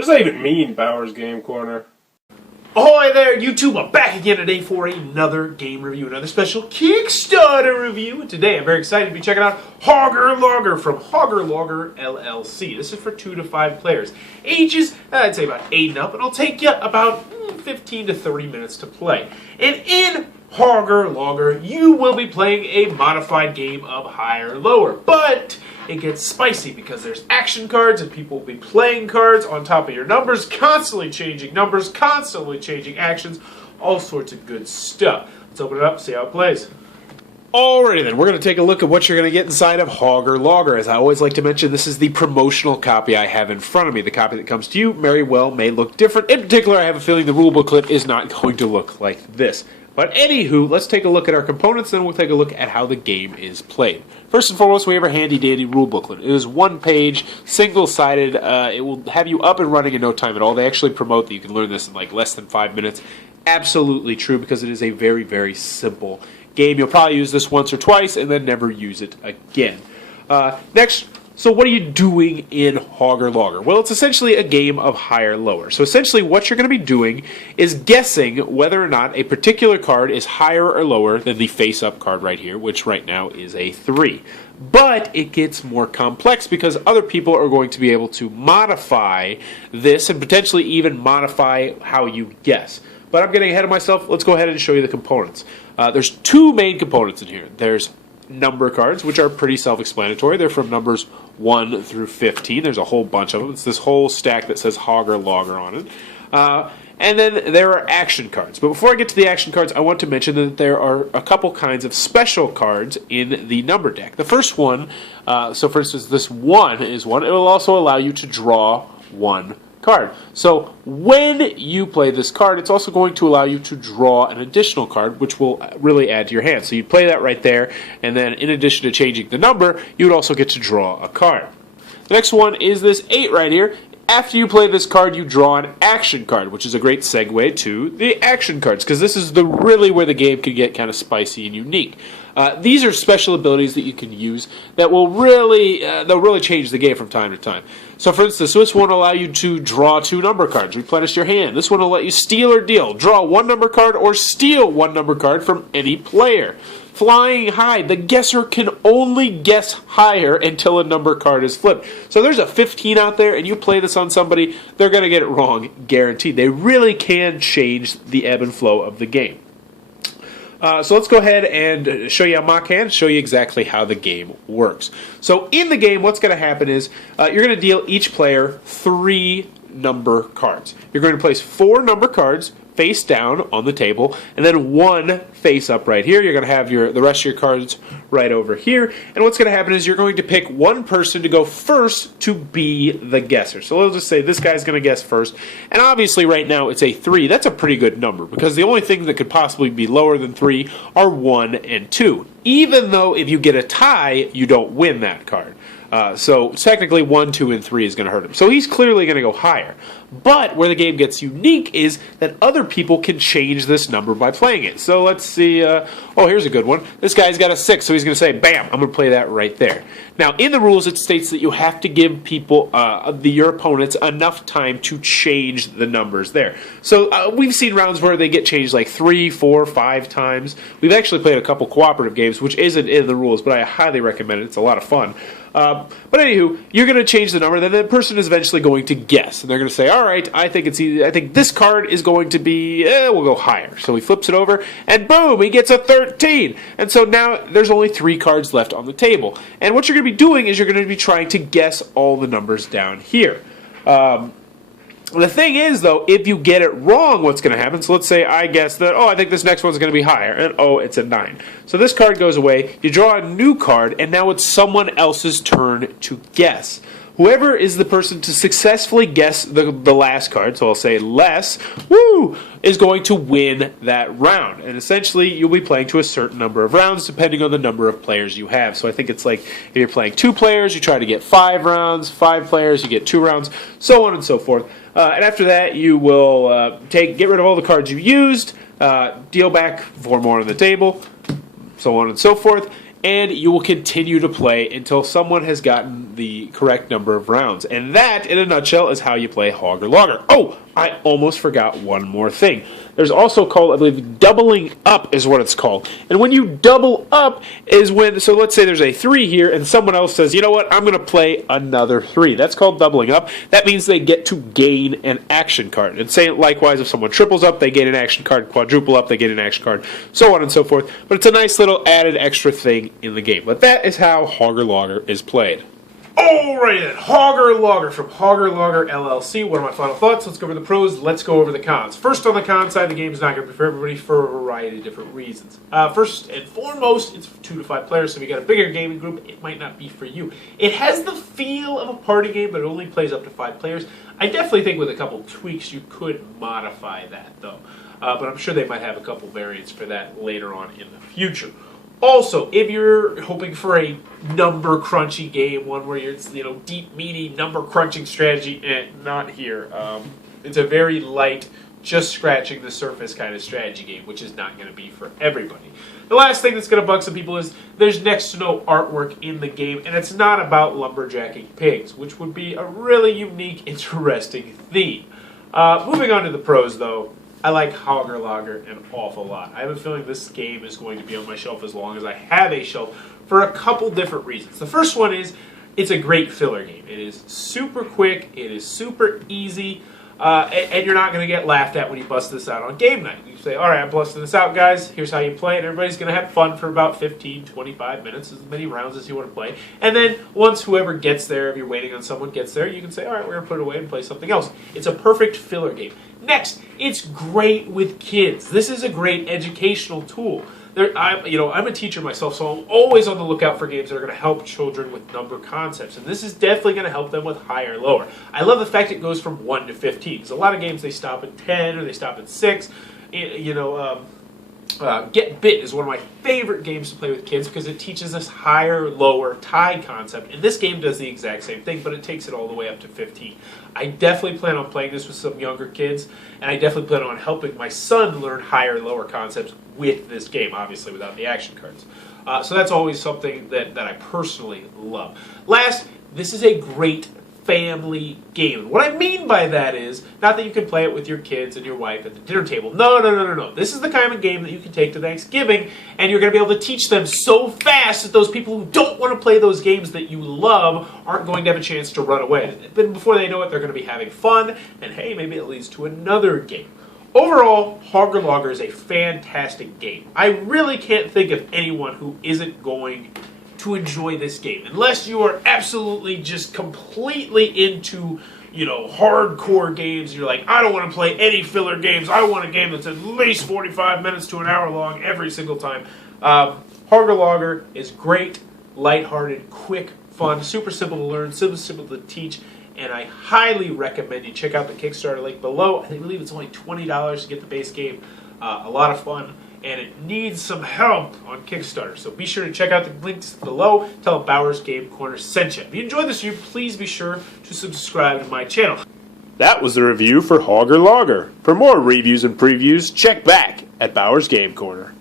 What does that even mean, Bauer's Game Corner? Ahoy there, YouTube! I'm back again today for another game review, another special Kickstarter review. And today I'm very excited to be checking out Hogger from Hogger LLC. This is for 2 to 5 players. Ages, I'd say about 8 and up, and it'll take you about 15 to 30 minutes to play. And in Hogger, you will be playing a modified game of higher lower, but it gets spicy because there's action cards and people will be playing cards on top of your numbers, constantly changing actions, all sorts of good stuff. Let's open it up, see how it plays. Alrighty then, we're going to take a look at what you're going to get inside of Hogger. As I always like to mention, this is the promotional copy I have in front of me. The copy that comes to you very well may look different. In particular, I have a feeling the rule booklet is not going to look like this. But anywho, let's take a look at our components, then we'll take a look at how the game is played. First and foremost, we have our handy-dandy rule booklet. It is one page, single-sided. It will have you up and running in no time at all. They actually promote that you can learn this in like less than 5 minutes. Absolutely true, because it is a very, very simple game. You'll probably use this once or twice and then never use it again. Next, so what are you doing in Hogger? Well, it's essentially a game of higher lower. So essentially what you're going to be doing is guessing whether or not a particular card is higher or lower than the face-up card right here, which right now is a 3. But it gets more complex because other people are going to be able to modify this and potentially even modify how you guess. But I'm getting ahead of myself. Let's go ahead and show you the components. There's 2 main components in here. There's number cards, which are pretty self-explanatory. They're from numbers 1 through 15. There's a whole bunch of them. It's this whole stack that says Hogger on it. And then there are action cards. But before I get to the action cards, I want to mention that there are a couple kinds of special cards in the number deck. The first one, so for instance, this 1 is one. It will also allow you to draw 1 card. So when you play this card, it's also going to allow you to draw an additional card, which will really add to your hand. So you'd play that right there, and then in addition to changing the number, you would also get to draw a card. The next one is this 8 right here. After you play this card, you draw an action card, which is a great segue to the action cards, because this is really where the game can get kind of spicy and unique. These are special abilities that you can use that will really change the game from time to time. So for instance, this one will allow you to draw 2 number cards, replenish your hand. This one will let you steal or deal, draw 1 number card or steal 1 number card from any player. Flying high, the guesser can only guess higher until a number card is flipped. So there's a 15 out there and you play this on somebody, they're going to get it wrong, guaranteed. They really can change the ebb and flow of the game. So let's go ahead and show you a mock hand, show you exactly how the game works. So in the game, what's going to happen is you're going to deal each player 3 number cards. You're going to place 4 number cards face down on the table, and then 1 face up right here. You're going to have the rest of your cards right over here, and what's going to happen is you're going to pick one person to go first to be the guesser. So let's just say this guy's going to guess first, and obviously right now it's a 3. That's a pretty good number, because the only thing that could possibly be lower than 3 are 1 and 2. Even though if you get a tie, you don't win that card. So technically 1, 2, and 3 is going to hurt him. So he's clearly going to go higher. But where the game gets unique is that other people can change this number by playing it. So let's see. Oh, here's a good one. This guy's got a 6, so he's going to say, bam, I'm going to play that right there. Now, in the rules, it states that you have to give people, your opponents, enough time to change the numbers there. So we've seen rounds where they get changed like 3, 4, 5 times. We've actually played a couple cooperative games, which isn't in the rules, but I highly recommend it. It's a lot of fun. But anywho, you're going to change the number, then the person is eventually going to guess. And they're going to say, all right, I think this card is going to be, we'll go higher. So he flips it over, and boom, he gets a 13. And so now there's only 3 cards left on the table. And what you're going to be doing is you're going to be trying to guess all the numbers down here. The thing is, though, if you get it wrong, what's going to happen? So let's say I guess that, I think this next one's going to be higher, and it's a 9. So this card goes away, you draw a new card, and now it's someone else's turn to guess. Whoever is the person to successfully guess the last card, so I'll say less, is going to win that round. And essentially, you'll be playing to a certain number of rounds, depending on the number of players you have. So I think it's like, if you're playing 2 players, you try to get 5 rounds, 5 players, you get 2 rounds, so on and so forth. And after that, you will get rid of all the cards you used, deal back 4 more on the table, so on and so forth. and you will continue to play until someone has gotten the correct number of rounds. And that, in a nutshell, is how you play Hogger Logger. Oh, I almost forgot one more thing. There's also called, I believe, doubling up is what it's called. And when you double up is when, so let's say there's a 3 here, and someone else says, you know what, I'm going to play another 3. That's called doubling up. That means they get to gain an action card. And say likewise, if someone triples up, they gain an action card. Quadruple up, they gain an action card. So on and so forth. But it's a nice little added extra thing in the game. But that is how Hogger Logger is played. Alright then, Hogger Logger from Hogger Logger LLC. What are my final thoughts? Let's go over the pros, let's go over the cons. First, on the con side, the game is not going to be for everybody for a variety of different reasons. First and foremost, it's 2 to 5 players, so if you got a bigger gaming group, it might not be for you. It has the feel of a party game, but it only plays up to 5 players. I definitely think with a couple tweaks, you could modify that, though. But I'm sure they might have a couple variants for that later on in the future. Also, if you're hoping for a number crunchy game, one where you're, deep, meaty, number crunching strategy, not here. It's a very light, just scratching the surface kind of strategy game, which is not going to be for everybody. The last thing that's going to bug some people is there's next to no artwork in the game, and it's not about lumberjacking pigs, which would be a really unique, interesting theme. Moving on to the pros, though. I like Hogger Logger an awful lot. I have a feeling this game is going to be on my shelf as long as I have a shelf for a couple different reasons. The first one is it's a great filler game. It is super quick, it is super easy, and you're not going to get laughed at when you bust this out on game night. You say, all right, I'm busting this out, guys. Here's how you play it. Everybody's going to have fun for about 15, 25 minutes, as many rounds as you want to play. And then once whoever gets there, if you're waiting on someone, gets there, you can say, all right, we're going to put it away and play something else. It's a perfect filler game. Next, it's great with kids. This is a great educational tool. I'm a teacher myself, so I'm always on the lookout for games that are going to help children with number concepts, and this is definitely going to help them with higher or lower. I love the fact it goes from 1 to 15. Because a lot of games, they stop at 10 or they stop at 6. Get Bit is one of my favorite games to play with kids because it teaches us higher, lower, tie concept. And this game does the exact same thing, but it takes it all the way up to 15. I definitely plan on playing this with some younger kids, and I definitely plan on helping my son learn higher, lower concepts with this game, obviously without the action cards. So that's always something that I personally love. Last, this is a great family game. What I mean by that is, not that you can play it with your kids and your wife at the dinner table. No. This is the kind of game that you can take to Thanksgiving, and you're going to be able to teach them so fast that those people who don't want to play those games that you love aren't going to have a chance to run away. But before they know it, they're going to be having fun, and hey, maybe it leads to another game. Overall, Hogger Logger is a fantastic game. I really can't think of anyone who isn't going to enjoy this game, unless you are absolutely just completely into, hardcore games. You're like, I don't want to play any filler games. I want a game that's at least 45 minutes to an hour long every single time. Hogger Logger is great, lighthearted, quick, fun, super simple to learn, super simple to teach, and I highly recommend you check out the Kickstarter link below. I believe it's only $20 to get the base game. A lot of fun. And it needs some help on Kickstarter. So be sure to check out the links below. Tell them Bowers Game Corner sent you. If you enjoyed this review, please be sure to subscribe to my channel. That was the review for Hogger Logger. For more reviews and previews, check back at Bowers Game Corner.